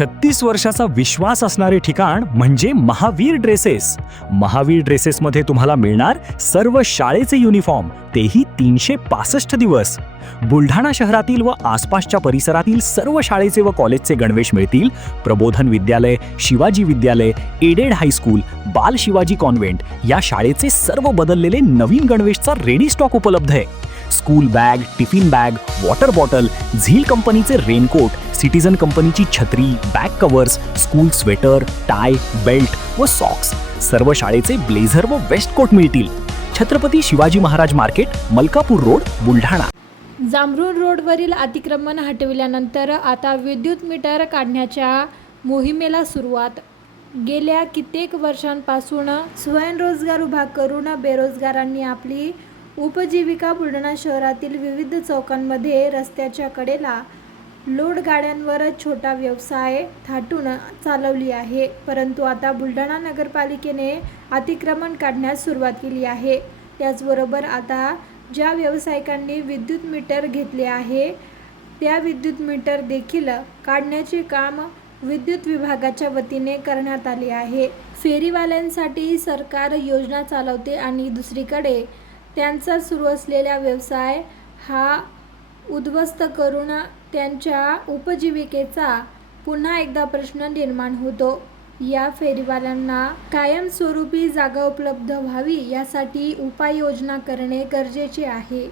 36 वर्षाचा विश्वास असणारे ठिकाण म्हणजे महावीर ड्रेसेस. महावीर ड्रेसेसमध्ये तुम्हाला मिळणार सर्व शाळेचे युनिफॉर्म, तेही 365 दिवस. बुलढाणा शहरातील व आसपासच्या परिसरातील सर्व शाळेचे व कॉलेजचे गणवेश मिळतील. प्रबोधन विद्यालय, शिवाजी विद्यालय, एडेड हायस्कूल, बाल शिवाजी कॉन्व्हेंट या शाळेचे सर्व बदललेले नवीन गणवेशचा रेडी स्टॉक उपलब्ध आहे. School bag, tiffin bag, water bottle, Zeel कंपनीचे रेनकोट, सिटीजन कंपनीची छत्री, back covers, school sweater, tie, belt व सॉक्स, सर्व शाळेचे ब्लेझर व वेस्ट कोट मिळतील. Chhatrapati Shivaji Maharaj market, Malkapur road, Buldhana. जांभरूण रोडवरील अतिक्रमण हटविल्यानंतर आता विद्युत मीटर काढण्याच्या मोहिमेला सुरुवात. गेल्या कित्येक वर्षांपासून स्वयंरोजगार उभा करून बेरोजगारांनी आपली उपजीविका बुलढाणा शहरातील विविध चौकांमध्ये, रस्त्याच्या कडेला लोड गाड्यांवर छोटा व्यवसाय थाटून चालवली आहे. परंतु आता बुलढाणा नगरपालिकेने अतिक्रमण काढण्यास सुरुवात केली आहे. त्याचबरोबर आता ज्या व्यावसायिकांनी विद्युत मीटर घेतले आहे त्या विद्युत मीटर देखील काढण्याचे काम विद्युत विभागाच्या वतीने करण्यात आले आहे. फेरीवाल्यांसाठी सरकार योजना चालवते आणि दुसरीकडे त्यांचा सुरू असलेला व्यवसाय हा उद्ध्वस्त करून त्यांच्या उपजीविकेचा पुन्हा एकदा प्रश्न निर्माण होतो. या फेरीवाल्यांना कायमस्वरूपी जागा उपलब्ध व्हावी यासाठी उपाययोजना करणे गरजेचे आहे.